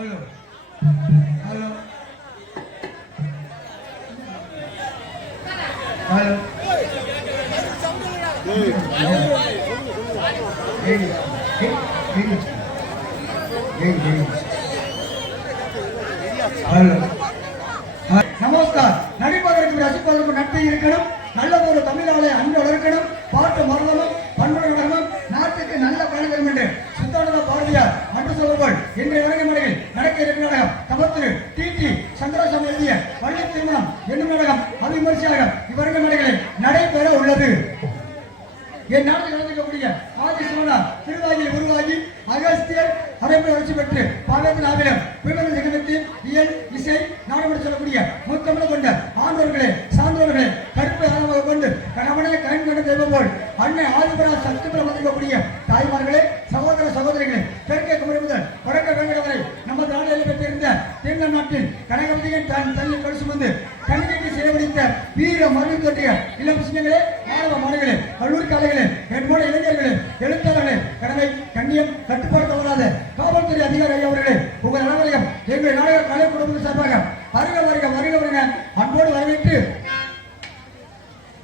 Hello hello hello நமஸ்கார். நடிப்பதற்கும் ரசிப்பதற்கும் நட்பை இருக்கணும். நல்ல ஒரு தமிழாலை அன்பு வளர்க்கணும். பாட்டு மரணமும் பண்புட நடனம் நாட்டுக்கு நல்ல பயன் தரும் என்று சுத்தானந்த பாரதியார் அன்று சொல்லுங்கள். இன்றைய வழங்கை முறையில் நடக்க இருக்கிற நாடகம் தமத்திரு டி சந்திரசாமி எழுதிய பள்ளி திருமணம் என்னும் நாடகம் அபிவிமர்சையாக இவ்வரங்க மேடைகளில் நடைபெற உள்ளது. என் நாட்டில் நடந்திருக்கக்கூடிய ஆதி சிவனா திருவாகியில் உருவாகி அகஸ்தியர் அரைப்பை வளர்ச்சி பெற்று பாவேந்தன் ஆவிடம் விமர்சன நிகழ்ச்சியில் இயல் இசை நாடகம் சொல்லக்கூடிய முத்தமிழ் கொண்ட ஆண்டோர்களே சான்றோர்களே கருப்பை ஆழமாக கொண்டு கணவனே கண் கண்டு தெய்வம் போல் அன்னை ஆதிபரா சக்திபுரம் வந்திருக்கக்கூடிய தாய்மார்களே சகோதர சகோதரிகளே தெற்கே குமரி முதல் வடக்க வேங்கட வரை நமது நாடுகளில் பெற்றிருந்த தென்ன நாட்டில் கனகவதியின் தள்ளி கழுசு வந்து கண்ணிக்கு சேவடித்த வீர மருவி தோற்றிய இளம் சிங்கங்களே மாணவ மாணவர்களே கல்லூரி காலைகளே என்மோட இளைஞர்களே எழுத்தாளர்களே கடமை கண்ணியம் கட்டுப்பாடு தவறாத காவல்துறை அதிகாரி அவர்களே உங்கள் அனைவரையும் எங்கள் நாடக கலை குடும்பத்தின் சார்பாக வருக வருக வருக வருக அன்போடு வரவேற்று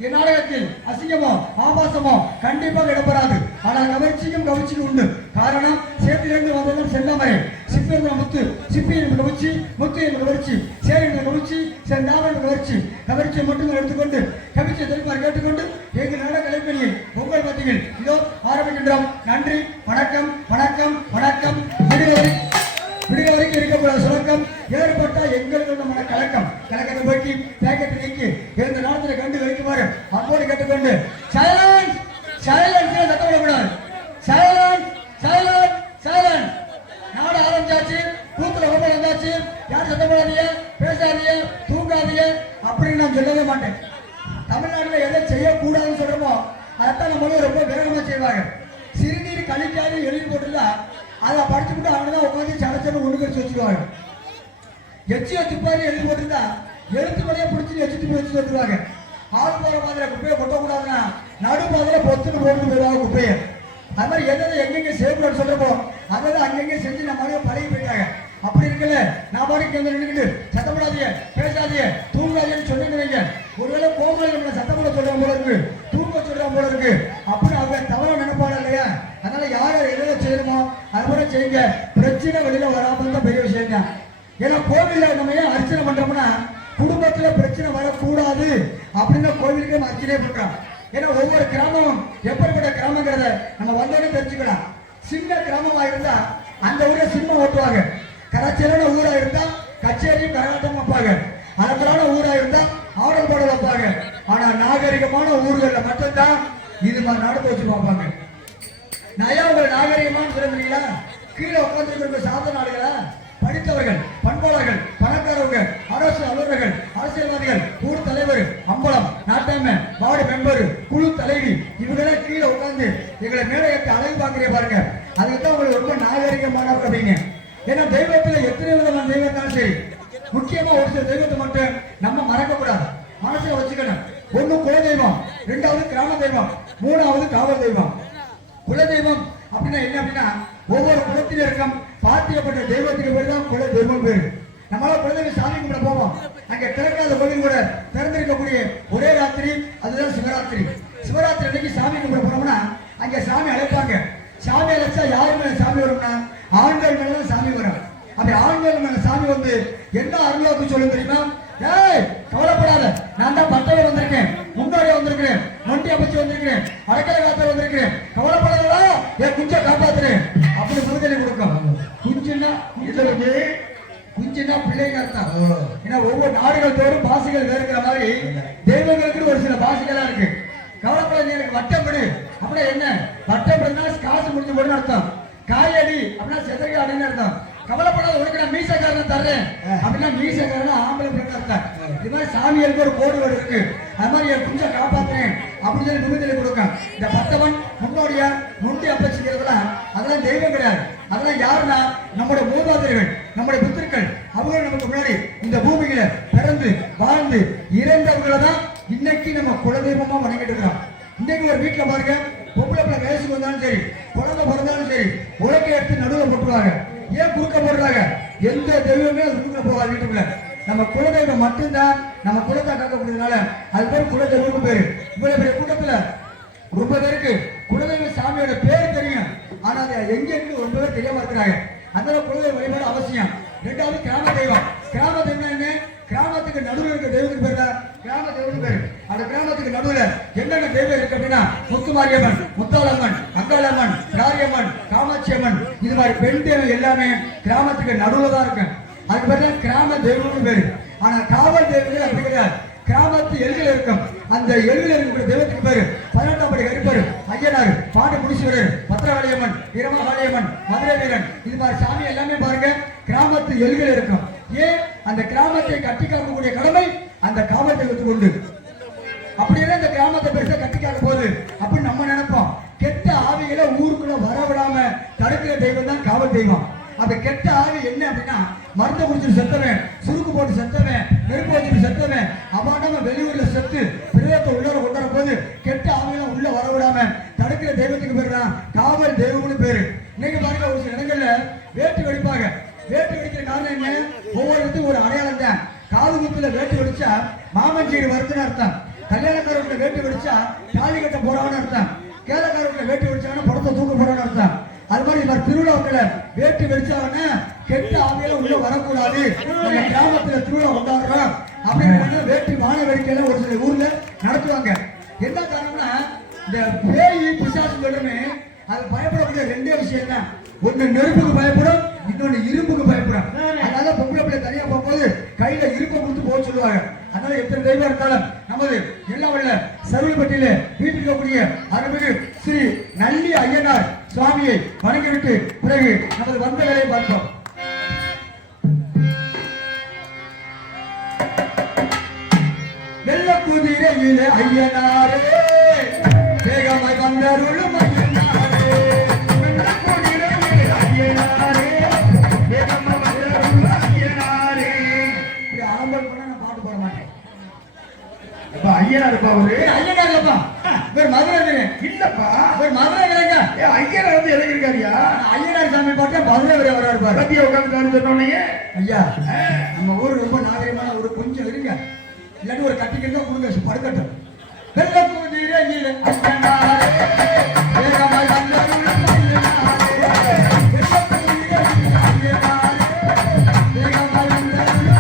இந்நாடகத்தில் அசிங்கமோ ஆபாசமோ கண்டிப்பாக இடம்பெறாது. ஆனால் கவர்ச்சியும் உண்டு. காரணம் சேத்திலிருந்து வந்ததும் செல்லாமரே சிப்பி என்பது முத்து, சிப்பி என்பது கவர்ச்சி, முத்து என்பது கவர்ச்சி, சேர் என்பது கவர்ச்சி, செந்தாம என்பது கவர்ச்சி. கவர்ச்சியை மட்டும் எடுத்துக்கொண்டு கவிச்சை தெளிவாக கேட்டுக்கொண்டு எங்கள் நாடக கலைப்பணியை உங்கள் மத்தியில் இதோ ஆரம்பிக்கின்றோம். நன்றி, வணக்கம், வணக்கம், வணக்கம். விடுக வரைக்கும் இருக்கக்கூடாத சுரக்கம் ஏற்பட்டா எங்களுக்கு மன கலக்கம் கலக்கத்தை போக்கி பேக்கெட் நீக்கி இந்த நாளத்தில் கண்டு வைக்குமாறு அப்போது கேட்டுக்கொண்டு சைலன்ஸ் சைலன்ஸ் சத்தம் விடக்கூடாது. Silence silence silence. நாடு ஆரம்பிச்சாச்சு, கூத்துல ரொம்ப வந்தாச்சு. யாரும் சத்தம் போடாதீங்க, பேசாதீங்க, தூங்காதீங்க அப்படின்னு நான் சொல்லவே மாட்டேன். தமிழ்நாட்டில் எதை செய்யக்கூடாதுன்னு சொல்றோமோ அதைத்தான் நம்ம ரொம்ப வேகமா செய்வாங்க. சிறுநீர் கழிக்காது எழுதி போட்டுருந்தா அதை படிச்சுட்டு அவங்கதான் உட்காந்து சடச்சட ஒண்ணு கழிச்சு வச்சுருவாங்க. எச்சியை துப்பாரி எழுதி போட்டுருந்தா எழுத்து வரைய பிடிச்சி எச்சி துப்பி வச்சு வந்துருவாங்க. ஆள் போற மாதிரி குப்பையை கொட்டக்கூடாதுன்னா நடு பாதையில பொத்துன்னு போட்டு போயிடுவாங்க குப்பையை. அது மாதிரி எதை எங்கெங்க செய்யக்கூடாது சொல்றப்போ அதை அங்கங்க செஞ்சு நம்ம பழகி போயிட்டாங்க. அப்படி இருக்குல்ல நான் பாடிக்கு வந்து நின்றுக்கிட்டு சத்தப்படாதீங்க, பேசாதீங்க, தூங்காதீங்கன்னு சொல்லிட்டு வைங்க. ஒருவேளை கோமலை நம்மளை சத்தப்பட சொல்றாங்க போல இருக்கு, தூங்க சொல்றாங்க போல இருக்கு அப்படின்னு அவங்க தவறு நினைப்பாங்க இல்லையா? அதனால யாரை எதிர செய்யணுமோ அது போல செய்யுங்க. பிரச்சனை வெளியில வராமல் தான் பெரிய விஷயம் தான். ஏன்னா கோவில்ல நம்ம ஏன் அர்ச்சனை பண்றோம்னா குடும்பத்துல பிரச்சனை வரக்கூடாது அப்படின்னு கோவிலுக்கு நம்ம அர்ச்சனை பண்றோம். ஏன்னா ஒவ்வொரு கிராமமும் எப்படிப்பட்ட கிராமங்கிறத நம்ம வந்தோடனே தெரிஞ்சுக்கலாம். சின்ன கிராமமா இருந்தா அந்த ஊரை சினிமா ஓட்டுவாங்க. கராச்சேரியான ஊரா இருந்தா கச்சேரியும் கரகாட்டம் வைப்பாங்க. அலங்கரான ஊரா இருந்தா ஆடல் பாடல் வைப்பாங்க. ஆனா நாகரிகமான ஊர்கள்ல மட்டும்தான் இது மாதிரி நாடகம் வச்சு பார்ப்பாங்க. நயா உங்களை நாகரிகமான சொல்லுறீங்களா? கீழே உட்கார்ந்து சாத நாடுகளா? படித்தவர்கள், பண்பாளர்கள், பணக்காரவங்க, அரசு அலுவலர்கள், அரசியல்வாதிகள், ஊர் தலைவர், அம்பலம், நாட்டாமை, வார்டு மெம்பர், குழு தலைவி இவங்கெல்லாம் கீழே உட்கார்ந்து எங்களை மேலே ஏற்ற அழகு பார்க்கிறே பாருங்க. அதுக்குதான் உங்களுக்கு ரொம்ப நாகரிகமானவங்க அப்படிங்க. ஏன்னா தெய்வத்துல எத்தனை விதமான தெய்வம் இருந்தாலும் சரி, முக்கியமா ஒரு சில தெய்வத்தை மட்டும் நம்ம மறக்க கூடாது, மனசுல வச்சுக்கணும். ஒண்ணு குல தெய்வம், ரெண்டாவது கிராம தெய்வம், மூணாவது காவல் தெய்வம். குல தெய்வம் அப்படின்னா என்ன அப்படின்னா ஒவ்வொரு குலத்தினருக்கும் பாத்தியப்பட்ட தெய்வத்துக்கு பேர் தான் குல தெய்வம் பேரு. நம்மளால குலதெய்வ சாமி கும்பிட போவோம். அங்க திறக்காத கோவில் கூட திறந்திருக்கக்கூடிய ஒரே ராத்திரி அதுதான் சிவராத்திரி. சிவராத்திரி அன்னைக்கு சாமி கும்பிட போனோம்னா அங்க சாமி அழைப்பாங்க. சாமி அழைச்சா யாரு மேல சாமி வரும்னா ஆண்கள் மேலதான் சாமி வரும். அப்படி ஆண்கள் மேல சாமி வந்து என்ன அருளாக்கு சொல்லும் தெரியுமா? ஏய் கவலைப்படாத, நான் தான் பட்டவை வந்திருக்கேன், முன்னாடி வந்திருக்கிறேன், நொண்டி அமைச்சு வந்திருக்கிறேன், அடக்கலை காத்த வந்திருக்கிறேன், கவலைப்படாதா என் குஞ்ச காப்பாத்துறேன் அப்படி விடுதலை கொடுக்கும். குஞ்சுன்னா குஞ்சுன்னா பிள்ளைங்க அர்த்தம். ஏன்னா ஒவ்வொரு நாடுகள் தோறும் பாசைகள் வேறுக்கிற மாதிரி தெய்வங்களுக்கு ஒரு சில பாசைகள்லாம் இருக்கு. கவலைப்படாத, எனக்கு வட்டப்படு அப்படின்னா என்ன? வட்டப்படுனா காசு முடிஞ்சு போடுன்னு அர்த்தம். காயடி அப்படின்னா செதறி அடின்னு அர்த்தம். கவலைப்படாத, உனக்கு நான் மீசக்காரனை தர்றேன் அப்படின்னா மீசக்காரனா ஆம்பளை பிள்ளை அர்த்தம். இது மாதிரி சாமியருக்கு ஒரு கோடு வேடு இருக்கு. அது மாதிரி என் குஞ்சை காப்பாத்துறேன் அப்படின்னு சொல்லி நிமிதிலை கொடுக்கும். இந்த பத்தவன் முன்னோடியா முண்டி அப்பச்சிக்கிறதுலாம் அதெல்லாம் தெய்வம் கிடையாது. அதெல்லாம் யாருன்னா நம்முடைய மூதாதையர்கள், நம்முடைய புத்திரர்கள். அவங்க நமக்கு முன்னாடி இந்த பூமியில பிறந்து வாழ்ந்து இறந்தவர்களை தான் இன்னைக்கு நம்ம குலதெய்வமா வணங்கிட்டு இருக்கிறோம். இன்னைக்கு ஒரு வீட்டுல பாருங்க, பொம்பளை பிள்ளை வயசுக்கு வந்தாலும் சரி, குழந்தை பிறந்தாலும் சரி, உலகை எடுத்து நடுவில் போட்டுருவாங்க. ஏன் குறுக்க போடுறாங்க? எந்த தெய்வமே அது வீட்டுக்குள்ள போகாது. வீட்டுக்குள்ள நம்ம குலதெய்வம் மட்டும்தான் நம்ம குலத்தை காக்கக்கூடியதுனால அது பேர் குலதெய்வம் பேரு. இவ்வளவு பெரிய கூட்டத்துல ரொம்ப பேருக்கு குலதெய்வ சாமியோட பேர் தெரியும், ஆனா அது எங்க இருந்து ரொம்ப பேர் தெரியாம இருக்கிறாங்க. அதனால குலதெய்வ வழிபாடு அவசியம். ரெண்டாவது கிராம தெய்வம். கிராம தெய்வம் என்ன? கிராமத்துக்கு நடுவில் இருக்க தெய்வத்துக்கு பேர் தான் கிராம தெய்வம் பேரு. அந்த கிராமத்துக்கு நடுவில் என்னென்ன தெய்வம் இருக்கு அப்படின்னா முத்துமாரியம்மன், முத்தாளம்மன், அங்காளம்மன், ராரியம்மன், காமாட்சி அம்மன், இது மாதிரி பெண் தெய்வம் எல்லாமே கிராமத்துக்கு நடுவில் தான் இருக்கு. அதுக்கு பேர் தான் கிராம தெய்வம்னு பேரு. ஆனா காவல் தெய்வங்கள் அப்படி கிடையாது. கிராமத்து எல்கள் இருக்கும். அந்த எல்கள் இருக்கிற தெய்வத்துக்கு பேரு 18ஆம் படி கருப்பர், ஐயனார், பாண்டி முனீஸ்வரர், பத்திரகாளியம்மன், வீரமாகாளியம்மன், மதுரை வீரன், இது மாதிரி சாமி எல்லாமே பாருங்க கிராமத்து எல்கள் இருக்கும். ஏன்? அந்த கிராமத்தை கட்டி காக்கக்கூடிய கடமை அந்த காவல் தெய்வத்துக்கு உண்டு. அப்படியே இந்த கிராமத்தை பெருசா கட்டி காக்க போகுது அப்படின்னு நம்ம நினைப்போம். கெட்ட ஆவிகளை ஊருக்குள்ள வரவிடாம தடுக்கிற தெய்வம் தான் காவல் தெய்வம். அந்த கெட்ட ஆவி என்ன அப்படின்னா மருந்தை குடிச்சிட்டு செத்தவன், சுருக்கு போட்டு செத்தவன், நெருப்பு வச்சுட்டு செத்தவன், அபாண்டமா வெளியூர்ல செத்து பிரதத்தை உள்ளர கொண்டாட போது கெட்ட ஆவிகளை உள்ள வரவிடாம தடுக்கிற தெய்வத்துக்கு பேர் தான் காவல் தெய்வம்னு பேரு. இன்னைக்கு பாருங்க ஒரு சில இடங்கள்ல வேட்டு வெடிப்பாங்க. வேட்டு வெடிக்கிற காரணம் என்ன? ஒவ்வொரு இடத்துக்கும் ஒரு அடையாளம் தான். காது குத்துல வேட்டு வெடிச்சா மாமஞ்சீடு வருதுன்னு அர்த்தம். கல்யாணக்காரர்கிட்ட வேட்டு வெடிச்சா தாலி கட்ட போறான்னு அர்த்தம். கேலக்காரர்கிட்ட வேட்டு வெடிச்சாங்கன்னா படத்தை தூக்க போறான்னு அர்த்தம். அது மாதிரி திருவிழாக்களை வேட்டு வெடிச்சாங்கன்னா கெட்ட ஆவியில உள்ள வரக்கூடாது, கிராமத்துல திருவிழா கொண்டாடுறோம் அப்படின்னு வேட்டு வான வேடிக்கையில ஒரு சில ஊர்ல நடத்துவாங்க. என்ன காரணம்னா இந்த பேய் பிசாசு சொல்லுமே அது பயப்படக்கூடிய ரெண்டே விஷயம் தான். ஒண்ணு நெருப்புக்கு பயப்படும், இன்னொன்னு இரும்புக்கு பயப்படும். அதனால பொம்பளை பிள்ளை தனியா போகும்போது கையில இருப்பை கொடுத்து போக சொல்லுவாங்க. அதனால எத்தனை தெய்வம் இருந்தாலும் நமது எல்லாம் உள்ள சருவிப்பட்டியில வீட்டில் இருக்கக்கூடிய அருள்மிகு ஸ்ரீ நல்லி ஐயனார் சுவாமியை வணங்கிவிட்டு பிறகு நமது வந்த வேலையை பார்ப்போம். வெள்ள குதிரையில ஐயனாரே வேகமாய் வந்தருளும் ஐயனாரே, வெள்ள குதிரையில ஐயனாரே வேகமாய் வந்தருளும் ஐயனாரே. இப்படி ஆரம்பம் பண்ண நான் பாட்டு போட மாட்டேன். அப்ப ஐயனார் இருப்பா அவரு ஐயனார் இல்லப்பா, ஒரு மதுரை இல்லப்பா, ஒரு மதுரை இல்லைங்க. ஐயனார் வந்து இறங்கிருக்காரியா? ஐயனார் சாமி பாட்டா மதுரை வரை வர இருப்பாரு. பத்திய உட்காந்து சொன்னோன்னே ஐயா நம்ம ஊர் ரொம்ப நாகரிகமான ஒரு கொஞ்சம் இருங்க, இல்லாட்டி ஒரு கட்டிக்கிட்டு தான் கொடுங்க படுக்கட்டும். வெள்ள குதிரையில ஐயனாரே வேகமாய் வந்தருளும் ஐயனாரே, வெள்ள குதிரையில ஐயனாரே வேகமாய் வந்தருளும்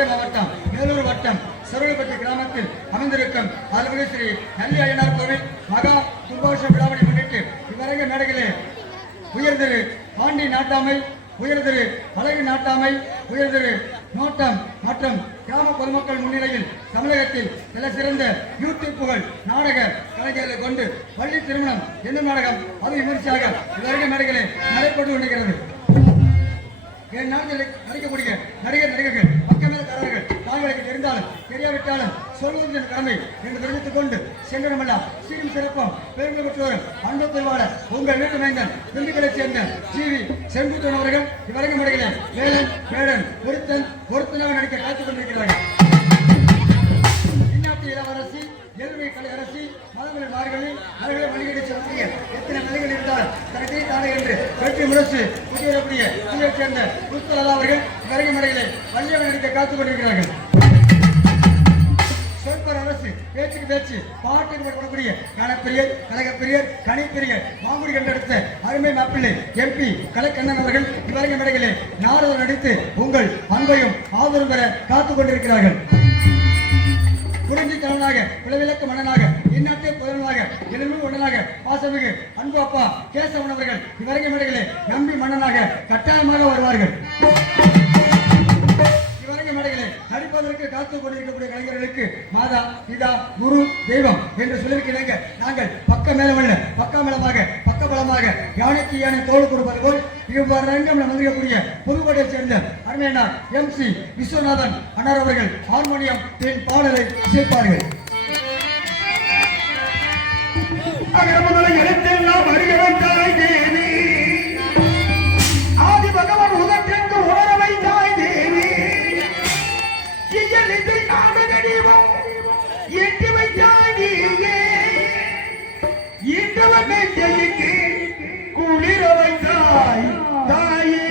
மதுரை மாவட்டம் மேலூர் வட்டம் சரவணப்பட்டி கிராமத்தில் அமைந்திருக்கும் அருள்மிகு ஸ்ரீ நல்லி அய்யனார் கோவில் மகா கும்பாபிஷ விழாவை முன்னிட்டு இவ்வரங்க மேடைகளே உயர்திரு பாண்டி நாட்டாமை, உயர்திரு அழகு நாட்டாமை, உயர்திரு நோட்டம் மற்றும் கிராம பொதுமக்கள் முன்னிலையில் தமிழகத்தில் சில சிறந்த யூடியூப்புகள் நாடக கலைஞர்களை கொண்டு பள்ளி திருமணம் என்னும் நாடகம் அது விமர்சையாக இவ்வரங்க மேடைகளே நடைபெற்று கொண்டிருக்கிறது. என் நாட்டில் நடிக்கக்கூடிய நடிகர்கள் பக்கமேலக்காரர்கள் தாங்களுக்கு தெரிந்தாலும் தெரியாவிட்டாலும் சொல்வது என் கடமை என்று தெரிவித்துக் கொண்டு சென்றனமெல்லாம் சீரும் சிறப்பும் பெருமை பெற்றோரும் அன்பு தெளிவாளர் உங்கள் வீட்டு மைந்தன் திண்டுக்கலைச் சேர்ந்த ஜிவி செங்குத்தன் அவர்கள் இவ்வரங்க மேடைகளே வேலன் வேடன் ஒருத்தனாக நடிக்க காத்துக் கொண்டிருக்கிறார்கள். இந்நாட்டு இளவரசி எல்மை கலை அரசி மதங்களின் மார்களில் அவர்களை வழிகடி செலுத்திய எத்தனை நிலைகள் இருந்தால் தனக்கே தானே என்று வெற்றி முரசு புதியக்கூடிய புதியை சேர்ந்த புத்தலா அவர்கள் இவ்வரங்க மேடைகளை வள்ளியாக நடிக்க காத்துக் கொண்டிருக்கிறார்கள். சொற்பர் அரசு பேச்சுக்கு பேச்சு பாட்டுக்கு போடக்கூடிய கணப்பிரியர் கழகப்பிரியர் கனிப்பிரியர் மாங்குடி கண்டெடுத்த அருமை மாப்பிள்ளை MP கலைக்கண்ணன் அவர்கள் இவ்வரங்க மேடைகளே நாரதர் நடித்து உங்கள் அன்பையும் ஆதரவு பெற காத்துக் கொண்டிருக்கிறார்கள். குறிஞ்சி தலைவனாக குலவிளக்கு மன்னனாக இந்நாட்டை புதனாக எலும்பு ஒன்றனாக பாசமிகு அன்பு அப்பா கேசவன் அவர்கள் இவ்வரங்க மேடைகளே நம்பி மன்னனாக கட்டாயமாக வருவார்கள். இவ்வரங்க மேடைகளே நடிப்பதற்கு காத்துக் கொண்டிருக்கக்கூடிய கலைஞர்களுக்கு மாதா பிதா குரு தெய்வம் என்று சொல்லியிருக்கிறாங்க. நாங்கள் பக்க மேலமல்ல பக்கமேளமாக பக்கபலமாக யானைக்கு யானை தோல் கொடுப்பது போல் இவ்வரங்கம் வந்திருக்கக்கூடிய புதுக்கோட்டையை சேர்ந்த அருமையனார் MC விஸ்வநாதன் அண்ணார் அவர்கள் ஹார்மோனியம் பின் பாடலை சேர்ப்பார்கள். ஆதி பகவான் உதற்றென்று உணர வைத்தாய் தேவி எட்டு வைத்தாய் நீயே இன்றவன் நெஞ்சலுக்கு குளிர வைத்தாய் தாயே.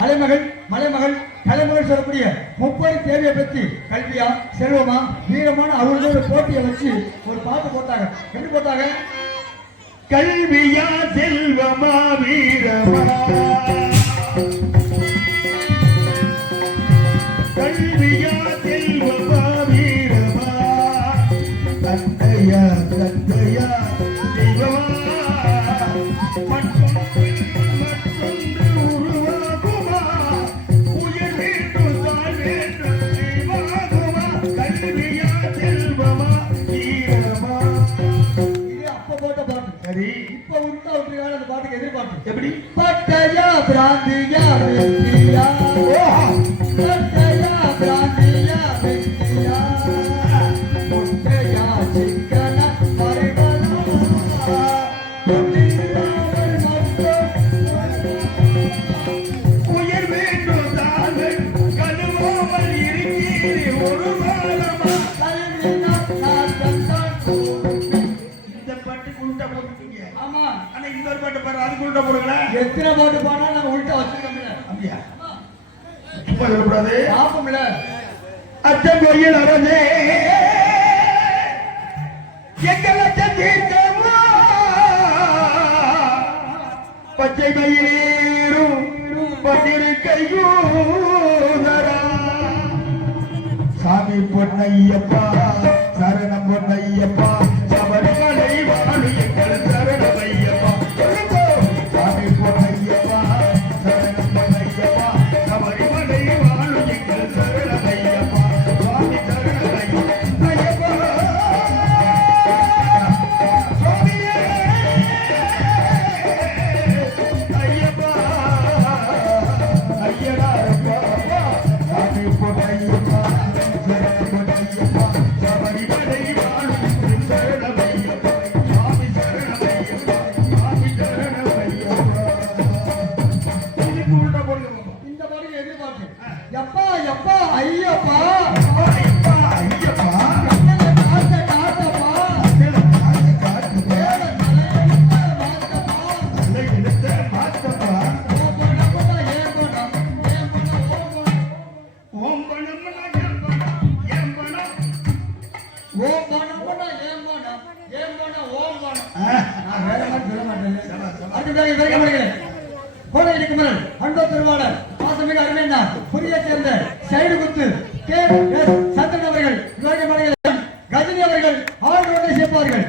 மலைமகள் தலைமகள் சொல்லக்கூடிய முப்பது தேவையை பற்றி கல்வியா செல்வமா வீரமான அவர்களோட போட்டியை வச்சு ஒரு பாட்டு போட்டாங்க. எப்படி போட்டாங்க? கல்வியா செல்வமா வீரமா கல்வியா செல்வமா வீரமா தந்தையா தந்தையா தெய்வமா மற்றொன்று உருவாகுமா உயிர் வேண்டும் தாழ் வேண்டும் தெய்வாகுமா கல்வியா செல்வமா வீரமா. இது அப்ப போட்ட பாட்டு. சரி, இப்ப உண்டா விட்டுருக்காங்க அந்த பாட்டுக்கு எதிர்பார்த்து எப்படி பட்டையா பிராந்தியா வெற்றியா பட்டையா பிராந்தியா வெற்றியா முட்டையா சிக்கன மறைவனா உயிர் வேண்டும் தாங்கள் கழுவாமல் இருக்கிறீ ஒரு காலமா. இந்த பாட்டுக்கு உள்டா போட்டுட்டீங்க. ஆமா, ஆனா இந்த ஒரு பாட்டு பாரு, அதுக்கு உள்டா போடுங்களேன். எத்தனை பாட்டு பாடா நாங்க உள்டா வச்சிருக்கோம்ல. அப்படியா? சும்மா சொல்லக்கூடாது. பாப்போம்ல. அச்சங்கோயில் அரசே எங்களச்ச தீர்க்கமா பச்சை மயிலேறும் பட்டிருக்கையூதரா சாமி பொன்னையப்பா சரணம் பொன்னையப்பா சபரிமலை வாழு எங்கள் சரணமையப்பா. சாமி பொன்னையப்பா சரணம் பொன்னையப்பா சபரிமலை வாழு எங்கள் சரணமையப்பா. சுவாமி சரணமையப்பா சுவாமியே ஐயப்பா ஐயனாரப்பா சாமி பொன்னையப்பா சரணம் பொன்னையப்பா சபரிமலை வாழு எங்கள் சரணமையப்பா. சுவாமி சரணமையப்பா சுவாமி சரணமையப்பா. இதுக்கு உள்டா போடுங்க. இந்த பாட்டுக்கு எதிர்பார்த்து எப்பா எப்பா ஐயப்பா ஐயப்பா ஐயப்பா காத்த காத்தப்பா காட்டு வேட தலையெழுத்த மாத்தப்பா நல்ல இடத்தை மாத்தப்பா. ஓ பணப்பா ஏன் பணம் ஓம் பணம்னா என் பணம் என் பணம். ஓ பணப்பா ஏன் பணம் ஓம் பணம். நான் வேற மாதிரி சொல்ல மாட்டேன். அடுத்ததாக இவரே போன குமரன் அன்பு திருவாளர் பாசமிகு அருமையா புதிய சேர்ந்த சைடு குத்து கே எஸ் சந்திரன் அவர்கள் இவர்கள் மலையில் கஜினி அவர்கள் ஆழ்ரோட்டை சேர்ப்பார்கள்.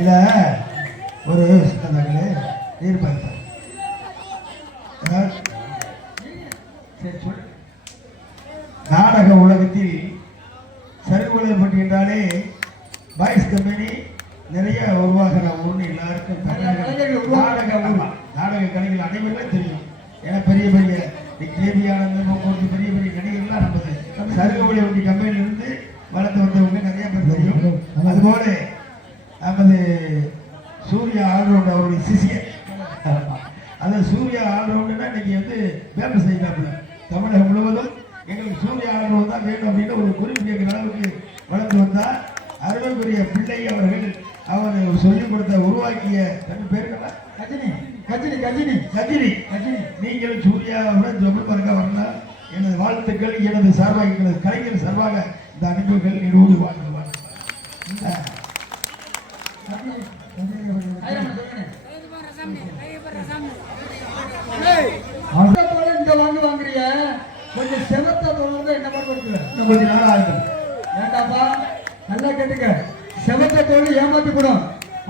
இதுல ஒரு நீர் பார்த்தேன். நாடக உலகத்தில் சருகுலைப்பட்டு என்றாலே பாய்ஸ் கம்பெனி நிறைய உருவாகிற ஊர்னு எல்லாருக்கும் நாடக கலைகள் அனைவருமே தெரியும். ஏன்னா பெரிய பெரிய கேபி ஆனந்தம் போட்டு பெரிய பெரிய கலைகள்லாம் நமது சருகுலை வண்டி கம்பெனியிலிருந்து வளர்ந்து வந்தவங்க நிறைய பேர் தெரியும். அதுபோல நமது சூர்யா ஆல்ரவுண்ட் அவருடைய சிசியர், அந்த சூர்யா ஆல்ரவுண்டுன்னா இன்னைக்கு வந்து ஃபேமஸ் ஆகிட்டாப்புல தமிழகம் முழுவதும் எங்களுக்கு சூர்யா ஆல்ரவுண்ட் தான் வேணும் அப்படின்னு ஒரு குறிப்பு கேட்கிற அளவுக்கு வளர்ந்து வந்தார். அருமைக்குரிய பிள்ளை அவர்கள் அவர் சொல்லிக் கொடுத்த உருவாக்கிய ரெண்டு பேருங்களா கஜினி நீங்களும் சூர்யாவுடன் ஜொம்பருக்காக வரலாம். எனது வாழ்த்துக்கள் எனது சார்பாக எங்களது கலைஞர் சார்பாக இந்த அனுப்புகள் நீரோடு வாழ்ந்துவார். வாங்குறிய கொஞ்சம் செவத்த தோல் என்ன பண்ணுறது கொஞ்ச நாள் ஆகும். ஏண்டாப்பா நல்லா கேட்டுக்க, செவத்த தோல் ஏமாத்தி கூடும்,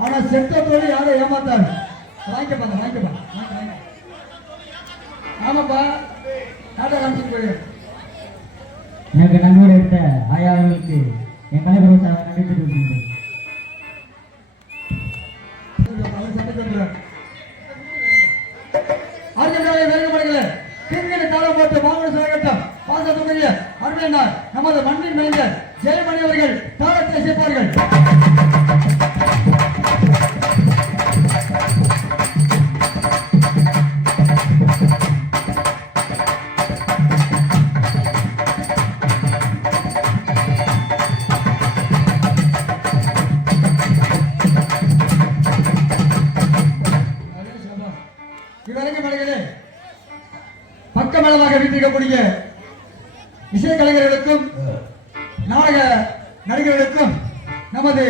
ஆனா செத்த தோல் யாரும் ஏமாத்தாரு. வாங்கிக்கப்பா. ஆமாப்பா நாட்டை காமிச்சிட்டு போயிடு. எனக்கு நன்கோடு எடுத்த ஆயா அவர்களுக்கு என் கலைபுரத்தை நன்றி தெரிவிக்கின்றேன். நமது மண்ணின் மைந்தர் ஜெயமணி அவர்கள் தாளத்தை சேர்ப்பார்கள். பக்கமளவாக வீட்டிருக்கக்கூடிய இசை கலைஞர்களுக்கும் நாடக நடிகர்களுக்கும் நமது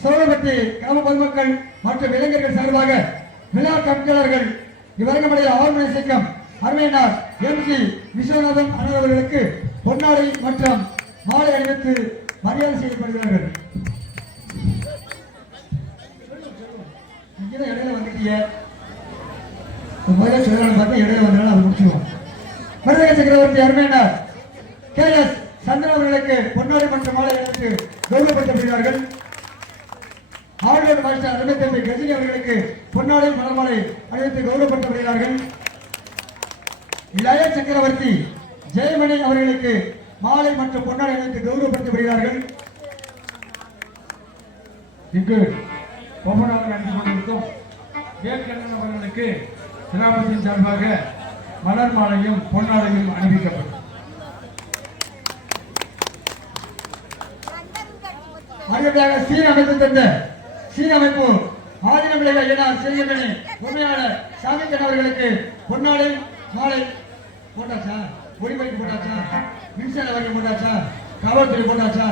சோழப்பட்டி கிராம பொதுமக்கள் மற்றும் இளைஞர்கள் சார்பாக விழா கமிட்டியாளர்கள் இவரங்கமடைய ஆர்வனை இயக்கம் அருமையினார் MC விஸ்வநாதன் அவர்களுக்கு பொன்னாடை மற்றும் மாலை அணிவித்து மரியாதை செய்யப்படுகிறார்கள். இங்கதான் இடையில வந்துட்டீங்க, முதல்ல சொல்லணும் பார்த்தா இடையில வந்தாலும் அது முடிச்சுடுவோம். மருதக சக்கரவர்த்தி அருமையினார் KS சந்திரன் அவர்களுக்கு பொன்னாடை மற்றும் மாலை அணிவித்து கௌரவப்படுத்தப்படுகிறார்கள். ஆளுநர் மாஸ்டர் அருமை தம்பி கஜினி அவர்களுக்கு பொன்னாடை மலர்மாலை அணிவித்து கௌரவப்படுத்தப்படுகிறார்கள். இளைய சக்கரவர்த்தி ஜெயமணி அவர்களுக்கு மாலை மற்றும் பொன்னாடை அணிவித்து கௌரவப்படுத்தப்படுகிறார்கள். இங்கு பொம்மனாக நடந்து கொண்டிருக்கும் வேட்கண்ணன் அவர்களுக்கு கிராமத்தின் சார்பாக மலர் மாலையும் பொன்னாடையும் அணிவிக்கப்படும். அடுத்ததாக சீன அமைப்பு தந்த சீன அமைப்பு ஆதினமிளை ஐயனார் சிறியமணி உண்மையாளர் சாமிக்கன் அவர்களுக்கு பொன்னாடை மாலை போட்டாச்சா, ஒளிபரப்பு போட்டாச்சா, மின்சார வரி போட்டாச்சா, காவல்துறை போட்டாச்சா,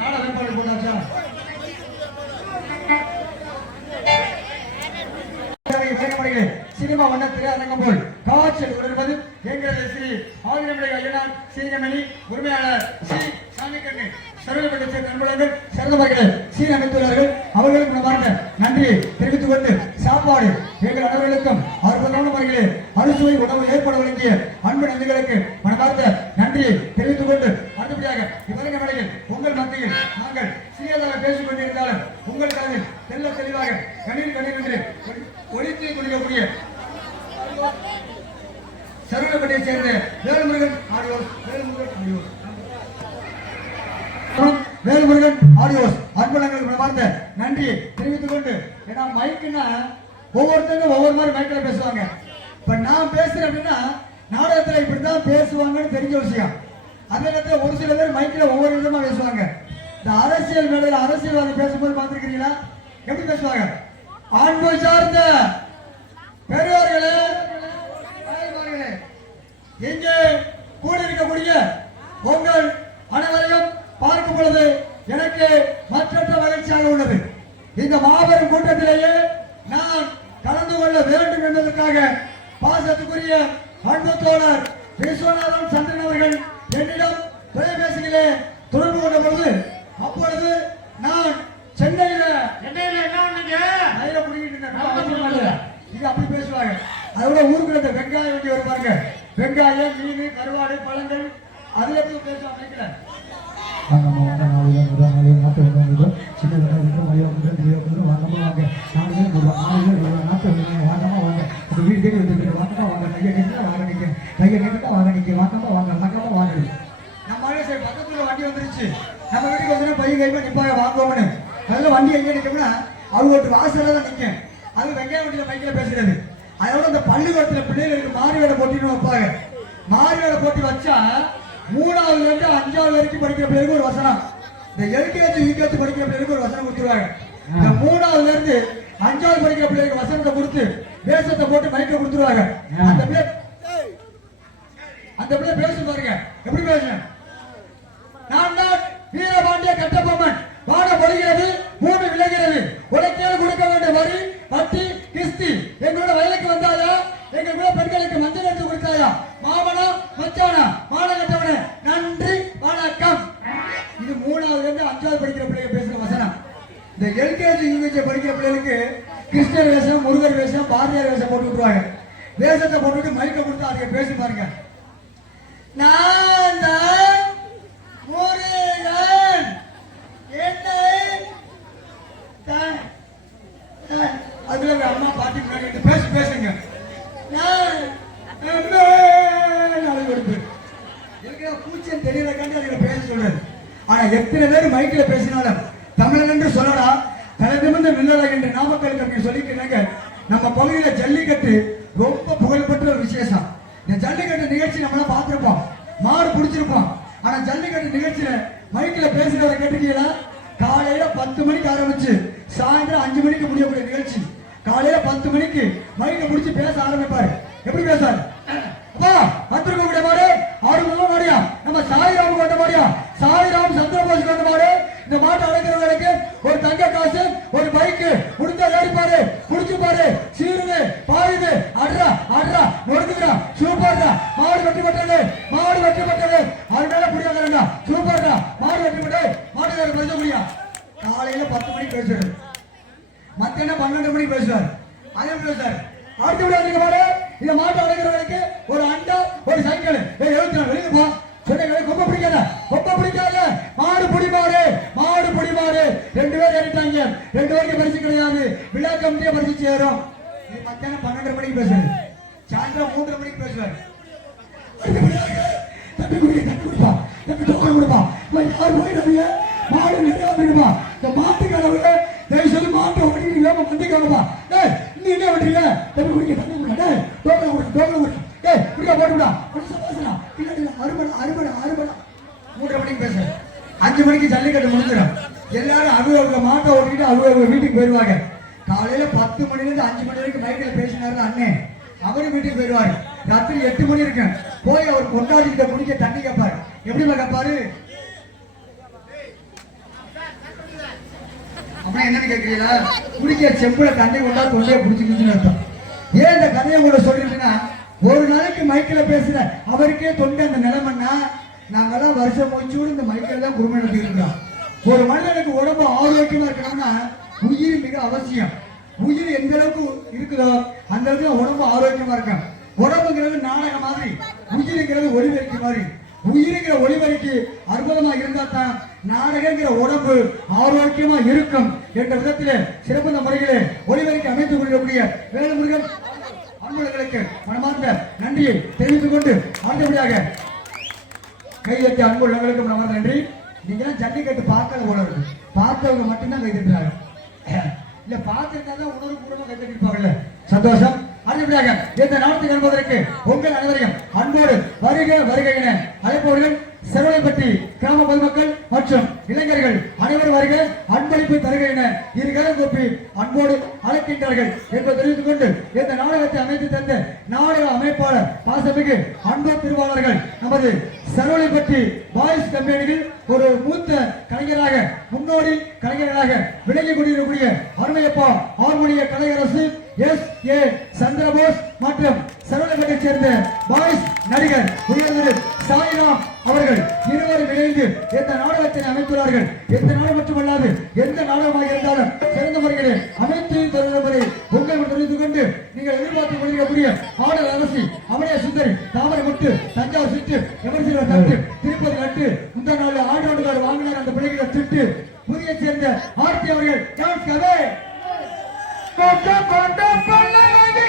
நாட மேம்பாடு போட்டாச்சா, வண்ண திரையரங்கம் போல் காட்சியில் உணர்வது எங்களது ஸ்ரீ ஆதிரமலை ஐயனார் சீரமணி உரிமையாளர் ஸ்ரீ சாமிக்கண்ணு சரவணப்பட்ட நண்பர்கள் சிறந்தவர்களை சீரமைத்துள்ளார்கள். அவர்களுக்கு மனமார்ந்த நன்றியை தெரிவித்துக் கொண்டு சாப்பாடு எங்கள் அனைவர்களுக்கும் அற்புதமானவர்களே அறுசுவை உணவு ஏற்பட வழங்கிய அன்பு நன்றிகளுக்கு மனமார்ந்த நன்றியை தெரிவித்துக் கொண்டு அடுத்தபடியாக இவரங்க வேளையில் உங்கள் மத்தியில் நாங்கள் சிறியதாக பேசிக் கொண்டிருந்தாலும் உங்களுக்காக தெல்ல தெளிவாக கண்ணீர் என்று ஒழித்து கொண்டிருக்கக்கூடிய சரவணப்பட்டியை சேர்ந்த வேலுமுருகன் ஆடியோஸ் வேலுமுருகன் ஆடியோஸ் அன்பழங்களுக்கு மனமார்ந்த நன்றியை தெரிவித்துக் கொண்டு ஏன்னா மைக்குன்னா ஒவ்வொருத்தரும் ஒவ்வொரு மாதிரி மைக்கில் பேசுவாங்க. இப்ப நான் பேசுறேன் அப்படின்னா நாடகத்துல இப்படித்தான் பேசுவாங்கன்னு தெரிஞ்ச விஷயம். அதே நேரத்தில் ஒரு சில பேர் மைக்கில் ஒவ்வொரு விதமா பேசுவாங்க. இந்த அரசியல் மேடையில் அரசியல்வாதி பேசும்போது பார்த்திருக்கிறீங்களா எப்படி பேசுவாங்க? அன்பு சார்ந்த பெரியவர்களே தாய்மார்களே, இங்கே கூடியிருக்கக்கூடிய உங்கள் அனைவரையும் பார்க்கும் பொழுது எனக்கு மற்றற்ற மகிழ்ச்சியாக உள்ளது. இந்த மாபெரும் கூட்டத்திலேயே நான் கலந்து கொள்ள வேண்டும் என்பதற்காக பாசத்துக்குரிய அன்பு தோழர் விஸ்வநாதன் சந்திரன் அவர்கள் என்னிடம் தொலைபேசியிலே தொடர்பு கொண்ட பொழுது அப்பொழுது நான் சென்னையில இது அப்படி பேசுவாங்க. அதோட ஊருக்கு இந்த வெங்காயம் வேண்டி வருவாங்க. வெங்காயம், மீன், கருவாடு, பழங்கள் அதுல எப்படி பேசுவாங்க நினைக்கிறேன். சின்ன வாங்கம்மா வாங்க 4 பேர் 4 பேர் நாட்டு வாங்கம்மா வாங்க வீடு தேடி வந்து வாங்கம்மா வாங்க கையை கேட்டா வாங்க நிற்க கையை கேட்டா வாங்க நிற்க வாங்கம்மா வாங்க வாங்கம்மா வாங்க. நம்ம சரி பக்கத்துல வண்டி வந்துருச்சு, நம்ம வீட்டுக்கு வந்து பையன் கைமா நிப்பாங்க வாங்குவோம்னு. அதில் வண்டி எங்கே நிற்கோம்னா அவங்க ஒரு வாசல தான் நிற்கும். அது வெங்காய வண்டியில பைக்கில் பேசுறது. அதோட இந்த பள்ளிக்கூடத்துல பிள்ளைகளுக்கு மாறு வேலை போட்டின்னு வைப்பாங்க. மாறு வேலை போட்டி வச்சா 3ஆவதுல இருந்து 5ஆவது வரைக்கும் படிக்கிற பிள்ளைகளுக்கு ஒரு வசனம், இந்த எல்கேஜி யூகேஜி படிக்கிற பிள்ளைகளுக்கு ஒரு வசனம் கொடுத்துருவாங்க. இந்த 3ஆவதுல இருந்து 5ஆவது படிக்கிற பிள்ளைகளுக்கு வசனத்தை கொடுத்து வேஷத்தை போட்டு மைக்க கொடுத்துருவாங்க. அந்த பிள்ளை பேசு பாருங்க எப்படி பேசுறேன். நான் தான் வீரபாண்டிய கட்டபொம்மன், வாட பொழிகிறது 3 விளைகிறது, உனக்கேள் கொடுக்க வேண்டிய வரி வட்டி கிஸ்தி, எங்களோட வயலுக்கு வந்தாயா, எங்களோட பெண்களுக்கு மஞ்சள் எடுத்து கொடுத்தாயா, மாமனா மச்சானா மானகட்டவனே நன்றி வணக்கம். இது 3ஆவதுல இருந்து 5ஆவது படிக்கிற பிள்ளைங்க பேசுற வசனம். இந்த எல்கேஜி யூகேஜி படிக்கிற பிள்ளைகளுக்கு கிருஷ்ணர் வேஷம், முருகர் வேஷம், பாரதியார் வேஷம் போட்டு விட்டுருவாங்க. வேஷத்தை போட்டுவிட்டு மைக்க கொடுத்து அதை பேசி பாருங்க. நான் தான் முருகன், என்னை அதுல அம்மா பாட்டி முன்னாடி பேசுங்க. பூச்சியம் தெரியலக்காண்டி அதுல பேச சொல்றது. ஆனா எத்தனை பேர் மைக்கில பேசினாலும் தமிழன் என்று சொல்லலாம், தலைநிமிர்ந்த மில்லரா என்று நாமக்கல் அப்படின்னு சொல்லிட்டு நம்ம பகுதியில ஜல்லிக்கட்டு ரொம்ப புகழ்பெற்ற ஒரு விசேஷம். இந்த ஜல்லிக்கட்டு நிகழ்ச்சி நம்மளாம் பார்த்திருப்போம், மாடு பிடிச்சிருப்போம். ஆனா ஜல்லிக்கட்டு நிகழ்ச்சியில மைக்கில பேசுறத கேட்டுட்டீங்களா? காலையில 10 மணிக்கு ஆரம்பிச்சு சாயந்தரம் 5 மணிக்கு முடியக்கூடிய நிகழ்ச்சி. காலையில 10 மணிக்கு மைக்க முடிச்சு பேச ஆரம்பிப்பாரு. எப்படி பேசாரு? அப்பா வந்திருக்கக்கூடிய மாடு ஆறு மாடியா, நம்ம சாய்ராமுக்கு வந்த மாடியா, சாய்ராம் சந்திரபோஸுக்கு வந்த மாடு. இந்த மாட்டை அழைக்கிறவங்களுக்கு ஒரு தங்க காசு, ஒரு பைக்கு முடிஞ்சா ஏறிப்பாரு, குடிச்சு பாரு, சீருது பாயுது, அட்ரா அட்ரா நொடுக்குறா, சூப்பர்டா மாடு வெட்டி பட்டது, மாடு வெட்டி பட்டது, அது மேல புரியாதா, சூப்பர்டா மாடு வெட்டி பட்டு மாட்டுக்காரர் பேச முடியா. காலையில 10 மணிக்கு பேசுறாரு, மத்தியானம் 12 மணிக்கு பேசுவார். அதே பேசுறாரு. அடுத்த விட மாடு இந்த மாட்டு அழைக்கிறவங்களுக்கு ஒரு அண்டா, ஒரு சைக்கிள் 74 வெளியே போ சொன்ன கொப்ப பிடிக்காத, கொப்ப பிடிக்காத, மாடு புடி மாடு, மாடு புடி மாடு. 2 பேர் ஏறிட்டாங்க, 2 பேருக்கு பரிசு கிடையாது, விழா கமிட்டியே பரிசு சேரும். இது மத்தியானம் 12 மணிக்கு பேசுறாரு, சாயந்தரம் 3 மணிக்கு பேசுவார். தம்பி கொடுப்பா, தம்பி டோக்கன் கொடுப்பா, யார் போயிடாதீங்க, மாடு நிறையா இருக்குமா, இந்த மாட்டுக்காரவங்க தயவு சொல்லி மாட்டை ஓட்டிட்டு வேமா வண்டிக்காரப்பா, நீ என்ன பண்றீங்க, தம்பி குடிக்க தண்ணி கொடுக்க, டோக்கன் கொடுக்க, டோக்கன் கொடுக்க, குடிக்கா போட்டுவிடா, பேசுறா, அறுபடா அறுபடா அறுபடா. 3 மணிக்கு பேசுறேன். 5 மணிக்கு ஜல்லிக்கட்டு முடிஞ்சிடும். எல்லாரும் அவங்க மாட்டை ஓட்டிட்டு அவங்க வீட்டுக்கு போயிடுவாங்க. காலையில 10 மணிலேருந்து 5 மணி வரைக்கும் மைக்கில் பேசினாரு அண்ணே, அவரு வீட்டுக்கு போயிடுவாரு. ராத்திரி 8 மணி இருக்கு, போய் அவர் கொண்டாடிக்கிட்ட குடிக்க தண்ணி கேட்பாரு. எப்படிமா கேட்பாரு? அப்புறம் என்னன்னு கேட்கிறீங்களா? குடிக்க செம்புல தண்ணி கொண்டா தொண்டையை பிடிச்சிக்கிச்சுன்னு அர்த்தம். ஏன் இந்த கதையை கூட சொல்றீங்கன்னா, ஒரு நாளைக்கு மைக்கில் பேசுற அவருக்கே தொண்டு அந்த நிலைமைன்னா, நாங்கெல்லாம் வருஷம் முடிச்சோடு இந்த மைக்கில் தான் குடும்பம் நடத்திருக்கிறோம். ஒரு மனிதனுக்கு உடம்பு ஆரோக்கியமா இருக்கணும்னா உயிர் மிக அவசியம். உயிர் எந்த அளவுக்கு இருக்குதோ அந்த அளவுக்கு உடம்பு ஆரோக்கியமா இருக்கும். உடம்புங்கிறது நாடகம் மாதிரி, உயிருங்கிறது ஒளிபெருக்கி மாதிரி. உயிருங்கிற ஒளிபெருக்கி அற்புதமா இருந்தா தான் நாடகங்கிற உடம்பு ஆரோக்கியமா இருக்கும் என்ற விதத்திலே சிறந்த முறையிலே ஒளிபெருக்கி அமைத்துக் கொள்ளக்கூடிய வேலுமுருகன் அன்பர்களுக்கு மனமார்ந்த நன்றியை தெரிவித்துக் கொண்டு அடுத்தபடியாக கையெழுத்து அன்பு உள்ளவர்களுக்கு மனமார்ந்த நன்றி. நீங்க ஜல்லிக்கட்டு பார்க்கல போல இருக்கு, பார்த்தவங்க மட்டும்தான் கை தட்டுறாங்க. இல்ல பார்த்திருந்தாதான் உணர்வுபூர்வமா கை தட்டிருப்பாங்கல்ல, சந்தோஷம். அடுத்தபடியாக இந்த நாட்டுக்கு என்பதற்கு உங்கள் அனைவரையும் அன்போடு வருக வருக என அழைப்பவர்கள் செருவலைப்பட்டி கிராம பொதுமக்கள் மற்றும் இளைஞர்கள் அனைவரும் வருக, அன்பளிப்பு தருக என இருகரம் கூப்பி அன்போடு அழைக்கின்றார்கள் என்பதை தெரிவித்துக் கொண்டு இந்த நாடகத்தை அமைத்து தந்த நாடக அமைப்பாளர் பாசமிகு அன்பு திருவாளர்கள் நமது செருவலைப்பட்டி பாய்ஸ் கம்பெனியில் ஒரு மூத்த கலைஞராக முன்னோடி கலைஞர்களாக விளங்கி கொண்டிருக்கக்கூடிய அருமையப்பா ஹார்மோனிய கலையரசு S.A. சந்திரபோஸ் மற்றும் செருவலைப்பட்டை சேர்ந்த பாய்ஸ் நடிகர் உயர்திரு சாய்ராம் அவர்கள் இருவரும் இணைந்து எந்த நாடகத்தை அமைத்துள்ளார்கள். எந்த நாடகம் மட்டுமல்லாது எந்த நாடகமாக இருந்தாலும் சிறந்த முறைகளை அமைத்து தருவதை உங்கள் தெரிவித்துக் கொண்டு நீங்கள் எதிர்பார்த்துக் கொண்டிருக்கக்கூடிய ஆடல் அரசி அவடைய சுந்தரி தாமரை முட்டு தஞ்சாவூர் சிட்டு எமர்சில தட்டு திருப்பதி நட்டு இந்த நாள் ஆண்டோடு வாங்கினார் அந்த பிள்ளைகளை திட்டு புதிய சேர்ந்த ஆர்த்தி அவர்கள் டான்ஸ் கவே கொண்ட கொண்ட பல்லவி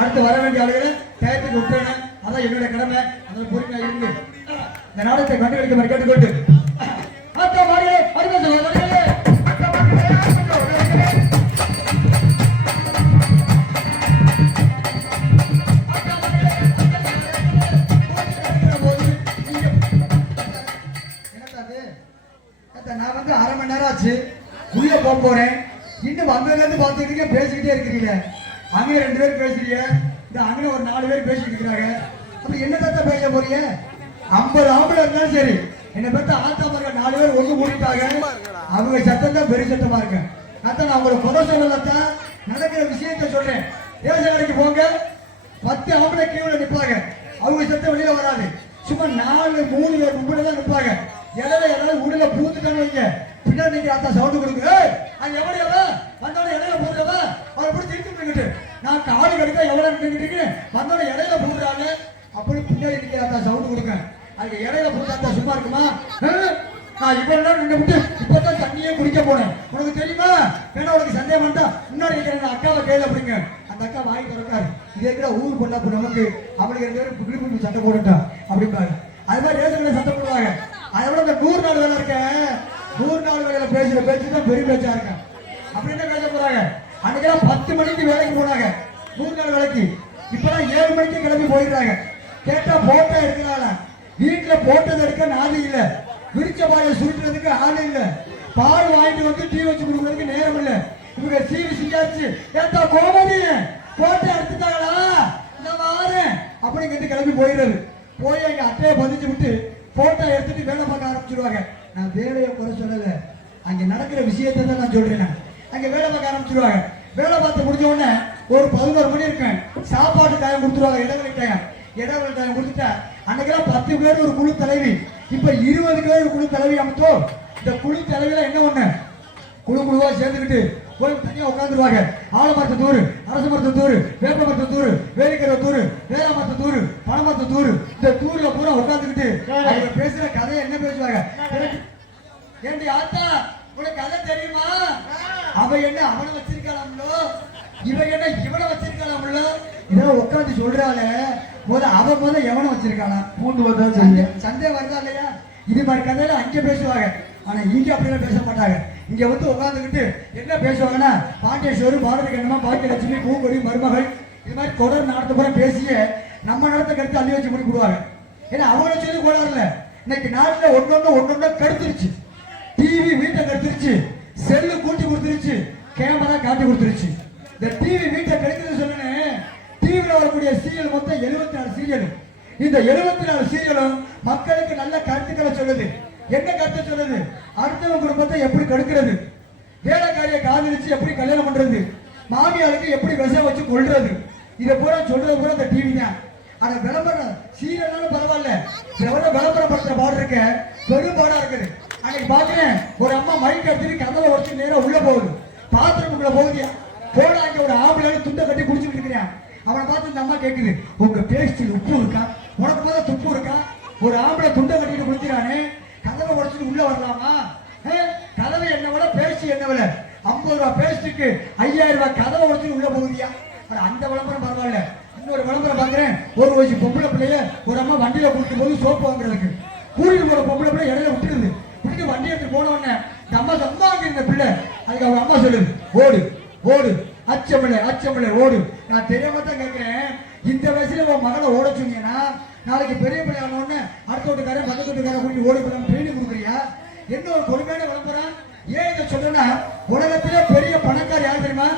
அடுத்து வர வேண்டிய ஆளுகளை டயத்துக்கு விட்டுறேன். அதான் என்னுடைய கடமை. அதில் பொறுமையாக இருந்து இந்த நாடகத்தை கண்டுபிடிக்க கேட்டுக்கொண்டு நான் வந்து அரை மணி நேரம் ஆச்சு உள்ள போறேன். இன்னும் வந்ததுலேருந்து பார்த்துக்கிட்டே பேசிக்கிட்டே இருக்கிறீங்க. அங்கே 2 பேர் பேசுறீங்க, இந்த அங்கே ஒரு 4 பேர் பேசிட்டு இருக்கிறாங்க. அப்ப என்ன பத்த பேச போறீங்க? 50 ஆம்பளை இருந்தாலும் சரி, என்னை பத்த ஆத்தா பாருங்க 4 பேர் ஒன்று மூடிட்டாங்க. அவங்க சத்தம் தான் பெரிய சத்தமா இருக்கு. அதான் நான் அவங்கள குறை சொல்லத்தான் நடக்கிற விஷயத்த சொல்றேன். ரேஷன் கடைக்கு போங்க, 10 ஆம்பளை கீழே நிற்பாங்க. அவங்க சத்தம் வெளியில வராது. சும்மா 4 3 பேர் முன்னாடி தான் நிற்பாங்க. இடையில யாராவது உடல பூத்துட்டான்னு வைங்க, பின்னாடி நீங்க அத்தா சவுண்டு கொடுங்க. அது எவ்வளவு வந்தோட இடையில போடுறவ அவரை போய் திருப்பி பண்ணிக்கிட்டு நான் காடு கடிக்க எவ்வளவு நின்றுட்டு வந்தோட இடையில போடுறாங்க. அப்படி பின்னாடி நீங்க அத்தா சவுண்டு கொடுங்க. அதுக்கு இடையில போட்டா சும்மா இருக்குமா? நான் இவ்வளவு நேரம் நின்று விட்டு இப்பதான் தண்ணியே குடிக்க போனேன். உனக்கு தெரியுமா? வேணா உனக்கு சந்தேகம் பண்ணா முன்னாடி இருக்கிற அக்காவை கையில அப்படிங்க. அந்த அக்கா வாங்கி திறக்காரு. இதே இருக்கிற ஊர் பொண்ணா நமக்கு அவளுக்கு 2 பேரும் பிடிப்பு சண்டை போட்டுட்டா அப்படிம்பாங்க. அது மாதிரி ரேஷன்ல சண்டை போடுவாங்க. அதை விட இந்த 100 நாள் வேலை இருக்க 100 நாள் வேலையில பேசுற பேச்சு தான் பெரிய பேச்சா இருக்கேன். அப்படி என்ன பேச போறாங்க? அன்னைக்கெல்லாம் 10 மணிக்கு வேலைக்கு போனாங்க 100 நாள் வேலைக்கு. இப்பெல்லாம் 7 மணிக்கு கிளம்பி போயிடுறாங்க. கேட்டா போட்டோ எடுக்கிறாங்க. வீட்டுல போட்டோ எடுக்க நாடு இல்ல, விரிச்ச பாயை சுருட்டுறதுக்கு ஆள் இல்ல, பால் வாங்கிட்டு வந்து டீ வச்சு கொடுக்கறதுக்கு நேரம் இல்ல. இவங்க சீவி செஞ்சாச்சு. ஏத்தா கோமதி போட்டோ எடுத்துட்டாங்களா? நான் வாரேன் அப்படின்னு கேட்டு கிளம்பி போயிடுறது. போய் அங்க அட்டையை பதிச்சு விட்டு போட்டோ எடுத்துட்டு வேலை பார்க்க ஆரம்பிச்சிருவாங்க. நான் வேலையை குறை சொல்லல, அங்க நடக்கிற விஷயத்தை தான் நான் சொல்றேன். அங்க வேலை பார்க்க ஆரம்பிச்சிருவாங்க. வேலை பார்த்து முடிஞ்ச உடனே ஒரு 11 மணி இருக்கேன், சாப்பாட்டு டைம் கொடுத்துருவாங்க. இடைவெளி டைம் கொடுத்துட்டா அன்னைக்கெல்லாம் 10 பேர் ஒரு குழு தலைவி, இப்ப 20 பேர் ஒரு குழு தலைவி அமைத்தோ. இந்த குழு தலைவில என்ன ஒண்ணு குழுவா சேர்ந்துக்கிட்டு போய் தனியா உட்காந்துருவாங்க. ஆலமரத்து தூரு, அரசு மரத்து தூரு, வேப்ப மரத்து தூரு, வேலிக்கிற தூரு, வேள மரத்து தூரு, பணமரத்து தூரு, இந்த தூர்ல பூரா உட்காந்துக்கிட்டு அவங்க பேசுற கதையை என்ன பேசுவாங்க? ஏண்டி ஆத்தா உனக்கு கதை தெரியுமா? அவ அவ என்ன அவனை வச்சிருக்காளாம்லோ, இவன் என்ன இவனை வச்சிருக்காளாம்லோ, இதெல்லாம் உட்காந்து சொல்றாளே. அவ எவனை வச்சிருக்காளாம் பூண்டு வந்தா சரி. சந்தேகம் வருதா இல்லையா? இது மாதிரி கதையில அங்கே பேசுவாங்க, ஆனா இங்க அப்படிலாம் பேச மாட்டாங்க. இங்க வந்து உட்காந்துக்கிட்டு என்ன பேசுவாங்கன்னா, பாண்டேஸ்வரர், பாரதி கண்ணம்மா, பாக்கியலட்சுமி, பூங்கொடி, மருமகள், இது மாதிரி தொடர் நாடத்தை பூரா பேசிய நம்ம நடத்த கருத்து அள்ளி வச்சு பண்ணி கொடுவாங்க. ஏன்னா அவங்கள சொல்லி கூடாதுல்ல. இன்னைக்கு நாட்டுல ஒன்னொன்னு கருத்துருச்சு. டிவி வீட்டை கருத்துருச்சு, செல்லு கூட்டி கொடுத்துருச்சு, கேமரா காட்டி கொடுத்துருச்சு. இந்த டிவி வீட்டை கருத்துன்னு சொன்னேன். டிவியில வரக்கூடிய சீரியல் மொத்தம் 74 சீரியல். இந்த 74 சீரியலும் மக்களுக்கு நல்ல கருத்துக்களை சொல்லுது. என்ன கருத்தை சொல்லுது? அடுத்தவங்க குடும்பத்தை எப்படி கெடுக்கிறது, வேலைக்காரியை காதலிச்சு எப்படி கல்யாணம் பண்றது, மாமியாருக்கு எப்படி விஷம் வச்சு கொள்றது, இதை பூரா சொல்றது பூரா இந்த டிவி தான். ஆனா விளம்பரம் சீரியல்னாலும் பரவாயில்ல, விளம்பரப்படுத்துற பாடு இருக்க பெரும் பாடா இருக்குது. அன்னைக்கு பாக்குறேன், ஒரு அம்மா மைக் எடுத்துட்டு கதவை உடச்சு நேரம் உள்ள போகுது, பாத்ரூமுக்குள்ள போகுதியா, போட அங்க ஒரு ஆம்பளை துண்டை கட்டி குடிச்சுட்டு இருக்கிறேன். அவனை பார்த்து இந்த அம்மா கேக்குது, உங்க பேஸ்டில் உப்பு இருக்கா, உனக்கு போத துப்பு இருக்கா? ஒரு ஆம்பளை துண்டை கட்டிட்டு குடிக்கிறானே, கதவை உடச்சிட்டு உள்ள வரலாமா? கதவை என்ன வில, பேஸ்ட் என்ன வில? 50 ரூபாய் பேஸ்டுக்கு 5000 ரூபாய் கதவை உடச்சிட்டு உள்ள போகுதியா? அந்த விளம்பரம் பரவாயில்ல. இன்னொரு விளம்பரம் பாக்குறேன், ஒரு வயசு பொம்பளை பிள்ளைய ஒரு அம்மா வண்டியில கூட்டிட்டு போது சோப்பு வாங்குறதுக்கு கூட்டிட்டு போற பொம்பளை பிள்ளை இடையில விட்டுருது. விட்டு வண்டி எடுத்து போன உடனே இந்த அம்மா அம்மா இந்த பிள்ளை, அதுக்கு அவங்க அம்மா சொல்லுது, ஓடு ஓடு அச்சமில்லை ஓடு. நான் தெரியாம தான் கேட்கிறேன், இந்த வயசுல உன் மகளை ஓட சொன்னீங்கன்னா நாளைக்கு பெரிய பிள்ளை ஆனோன்னு அடுத்த வீட்டுக்காரன் பக்கத்து வீட்டுக்காரன் கூட்டி ஓடி போறான் ட்ரெயினிங் கொடுக்குறியா? என்ன ஒரு கொடுமையான விளம்பரம். ஏன் இதை சொல்றேன்னா, உலகத்திலே பெரிய பணக்கார் யார் தெரியுமா?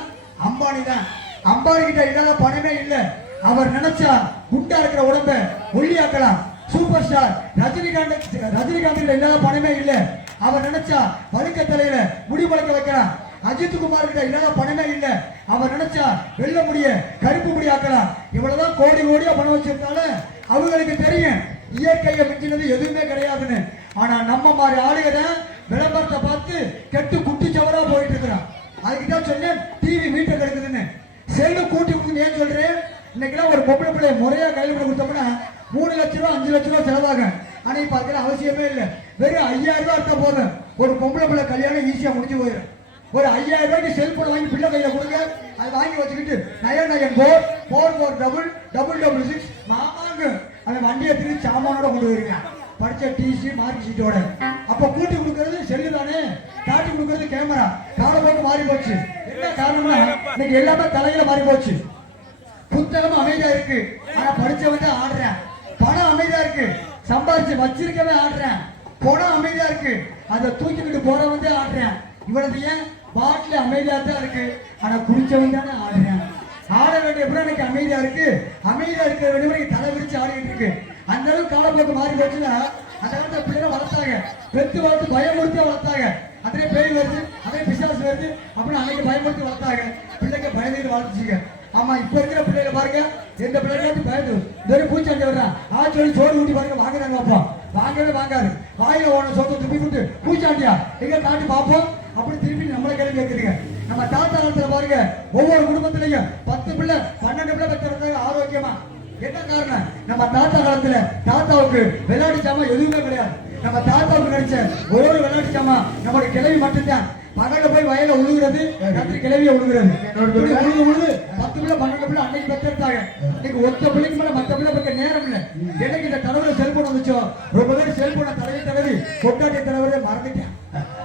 அம்பானி தான். அம்பானி கிட்ட இல்லாத பணமே இல்லை. அவர் நினைச்சா குண்டா இருக்கிற உடம்ப ஒல்லியாக்கலாம். சூப்பர் ஸ்டார் ரஜினிகாந்த் இல்லாத பணமே இல்லை. அவர் நினைச்சா வழுக்க தலையில முடி முளைக்க வைக்கலாம். அஜித் குமார் கிட்ட இல்லாத பணமே இல்லை. அவர் நினைச்சா வெள்ள முடிய கருப்பு முடி ஆக்கலாம். இவ்வளவுதான் கோடி கோடியா பணம் வச்சிருந்தாலும் அவங்களுக்கு தெரியும் இயற்கையை மிஞ்சினது எதுவுமே கிடையாதுன்னு. ஆனா நம்ம மாதிரி ஆளுக விளம்பரத்தை பார்த்து கெட்டு குட்டி சவரா போயிட்டு இருக்கிறான். அதுக்குதான் சொன்னேன் டிவி வீட்டை கெடுக்குதுன்னு. செல்லு கூட்டி கொடுத்து ஏன் சொல்றேன், இன்னைக்கெல்லாம் ஒரு பொம்பளை பிள்ளை முறையா கையில் கொடுத்தோம்னா 3 லட்சம் ரூபா 5 லட்சம் ரூபா செலவாகும். ஆனா இப்ப அதுக்கு அவசியமே இல்லை. வெறும் 5000 ரூபாய் எடுத்தா போதும், ஒரு பொம்பளை பிள்ளை கல்யாணம் ஈஸியா முடிஞ்சு போயிடும். ஒரு 5000 ரூபாய்க்கு செல்போன் வாங்கி பிள்ளை கையில கொடுங்க, அதை வாங்கி வச்சுக்கிட்டு 99446666 மாமாங்க அந்த வண்டியை திரும்பி சாமானோட கொண்டு போயிருங்க, படிச்ச டிசி மார்க் ஷீட்டோட. அப்ப கூட்டி கொடுக்கறது செல்லு தானே, காட்டி கொடுக்கறது கேமரா. காலப்போக்கு மாறி போச்சு. என்ன காரணமா, இன்னைக்கு எல்லாமே தலையில மாறி போச்சு. புத்தகம் அமைதியா இருக்கு, ஆனா படிச்சவன் ஆடுறேன். பணம் அமைதியா இருக்கு, சம்பாரிச்சு வச்சிருக்கவே ஆடுறேன். பணம் அமைதியா இருக்கு, அதை தூக்கிக்கிட்டு போறவன் ஆடுறேன். இவ்வளவு ஏன் பாட்டில அமைதியா தான் இருக்கு, ஆனா குடிச்சவன் தானே ஆடுறேன். ஆட வேண்டிய இன்னைக்கு அமைதியா இருக்கு, அமைதியா இருக்கிற வேண்டிய தலை விரிச்சு ஆடிட்டு இருக்கு. அந்த அளவுக்கு காலப்போக்கு மாறி போச்சுன்னா, அந்த காலத்துல பிள்ளைங்க வளர்த்தாங்க, பெத்து வளர்த்து பயமுறுத்தி வளர்த்தாங்க. அதே பேய் வருது, அதே பிசாசு வருது அப்படின்னு அன்னைக்கு பயமுறுத்தி வளர்த்தாங்க. பிள்ளைங்க பயந்துட்டு வளர்த்துச்சுங்க. ஆமா, இப்ப இருக்கிற பிள்ளைங்க பாருங்க, எந்த பிள்ளைங்க பயந்து வெறும் பூச்சாண்டி வர்றான். சொல்லி சோறு ஊட்டி பாருங்க, வாங்குறாங்க அப்பா, வாங்கவே வாங்காது. வாயில ஓன சொந்த துப்பி விட்டு பூச்சாண்டியா எங்க காட்டி பார்ப்போம் அப்படி திருப்பி நம்மளை கேள்வி கேட்குறீங்க. நம்ம தாத்தா காலத்துல பாருங்க, ஒவ்வொரு குடும்பத்திலையும் 10 பிள்ளை 12 பிள்ளை பெற்றாங்க ஆரோக்கியமா. என்ன காரணம், நம்ம தாத்தா காலத்துல தாத்தாவுக்கு விளையாட்டு சாமான் எதுவுமே கிடையாது. நம்ம தாத்தாவுக்கு கிடைச்ச ஒரு விளையாட்டு சாமான் நம்மளுடைய கிளவி மட்டும்தான். பகல்ல போய் வயல உழுகுறது, ராத்திரி கிளவிய உழுகுறது. உழுது 10 பிள்ளை 12 பிள்ளை அன்னைக்கு பெற்றாங்க. இன்னைக்கு ஒத்த பிள்ளைக்கு மேல மத்த பிள்ளை பெற்ற நேரம் இல்லை. எனக்கு இந்த தலைவர செல்போன் வந்துச்சோ, ரொம்ப பேர் செல்போனை தடவி கொட்டாட்டி தலைவரே மறந்துட்டேன்.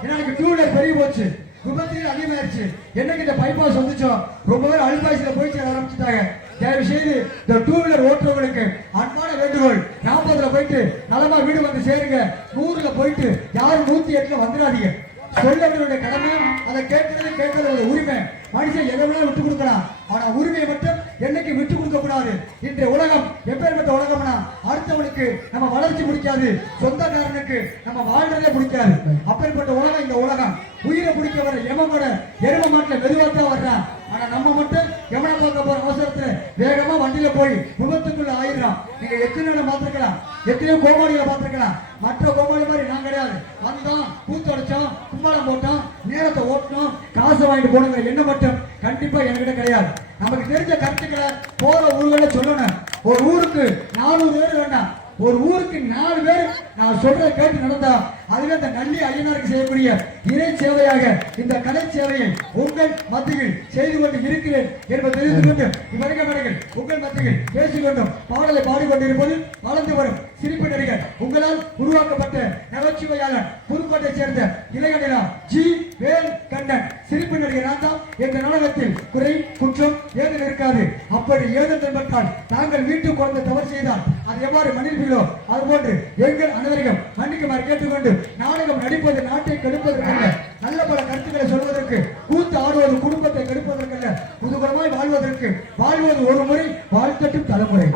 ஏன்னா எனக்கு 2 வீலர் பெரிய போச்சு, விபத்துகள் அதிகமாயிருச்சு. என்னைக்கு இந்த பைபாஸ் வந்துச்சோ, ரொம்ப பேர் அல்பாய்ஸ்ல போய் சேர ஆரம்பிச்சுட்டாங்க. தயவு செய்து இந்த 2 வீலர் ஓட்டுறவங்களுக்கு அன்பான வேண்டுகோள், 40ல போயிட்டு நலமா வீடு வந்து சேருங்க. 100ல போயிட்டு யாரும் 108ல வந்துடாதீங்க. சொல்லவர்களுடைய கடமை, அதை கேட்கறது உரிமை. மனுஷன் எதை வேணாலும் விட்டு கொடுக்கலாம், ஆனா உரிமையை மட்டும் என்னைக்கு விட்டு கொடுக்க கூடாது. இன்றைய உலகம் எப்பேற்பட்ட உலகம்னா, அடுத்தவனுக்கு நம்ம வளர்ச்சி பிடிக்காது, சொந்தக்காரனுக்கு நம்ம வாழ்றதே பிடிக்காது. அப்பேற்பட்ட உலகம் இந்த உலகம். உயிரை பிடிக்க வர எமனோட எரும மாட்டுல மெதுவாத்தான் வர்றான். ஆனா நம்ம மட்டும் எவனை பார்க்க போற அவசரத்துல வேகமா வண்டியில போய் விபத்துக்குள்ள ஆயிடுறான். நீங்க எத்தனை பார்த்திருக்கலாம், எத்தனையோ கோமாளிகளை பார்த்திருக்கலாம். மற்ற கோமாளி மாதிரி நான் கிடையாது. வந்தோம், கூத்தடிச்சோம், கும்பாலம் போட்டோம், நேரத்தை ஓட்டணும், காசு வாங்கிட்டு போனோங்கிற எண்ணம் மட்டும் கண்டிப்பா என்கிட்ட கிடையாது. நமக்கு தெரிஞ்ச கருத்துக்களை போற ஊர்களை சொல்லணும். ஒரு ஊருக்கு 400 பேர் வேண்டாம், ஒரு ஊருக்கு 4 பேர் நான் சொல்றதை கேட்டு நடந்தா அதுவே அந்த நல்லி ஐயனாருக்கு செய்யக்கூடிய இறை சேவையாக இந்த கலை சேவையை உங்கள் மத்தியில் செய்து கொண்டு இருக்கிறேன் என்பதை தெரிந்து கொண்டு இவர்கள் உங்கள் மத்தியில் பேசிக்கொண்டும் பாடலை பாடிக்கொண்டிருப்பது வளர்ந்து வரும் சிரிப்பு நடிகர் உங்களால் உருவாக்கப்பட்ட நகைச்சுவையாளர் புதுக்கோட்டை சேர்ந்த இளைஞனா ஜி வேல் கண்ணன். சிரிப்பு நடிகர் நான் தான். என்ற நாடகத்தில் குறை குற்றம் ஏதும் இருக்காது. அப்படி ஏதும் என்பதால் தாங்கள் வீட்டுக்கு குழந்தை தவறு செய்தால் அது எவ்வாறு மன்னிப்பீர்களோ அதுபோன்று எங்கள் அனைவரையும் மன்னிக்குமாறு கேட்டுக்கொண்டு நாடகம் நடிப்பது நாட்டை கெடுப்பதற்கல்ல, நல்ல பல கருத்துக்களை சொல்வதற்கு, கூத்து ஆடுவது குடும்பத்தை கெடுப்பதற்கல்ல, புதுகுணமாய் வாழ்வதற்கு, வாழ்வது ஒரு முறை வாழ்த்தட்டும் தலைமுறை.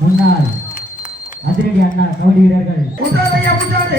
முன்னாள் அதிரடி அண்ணா கபடி வீரர்கள் முத்தாரையா முத்தாரே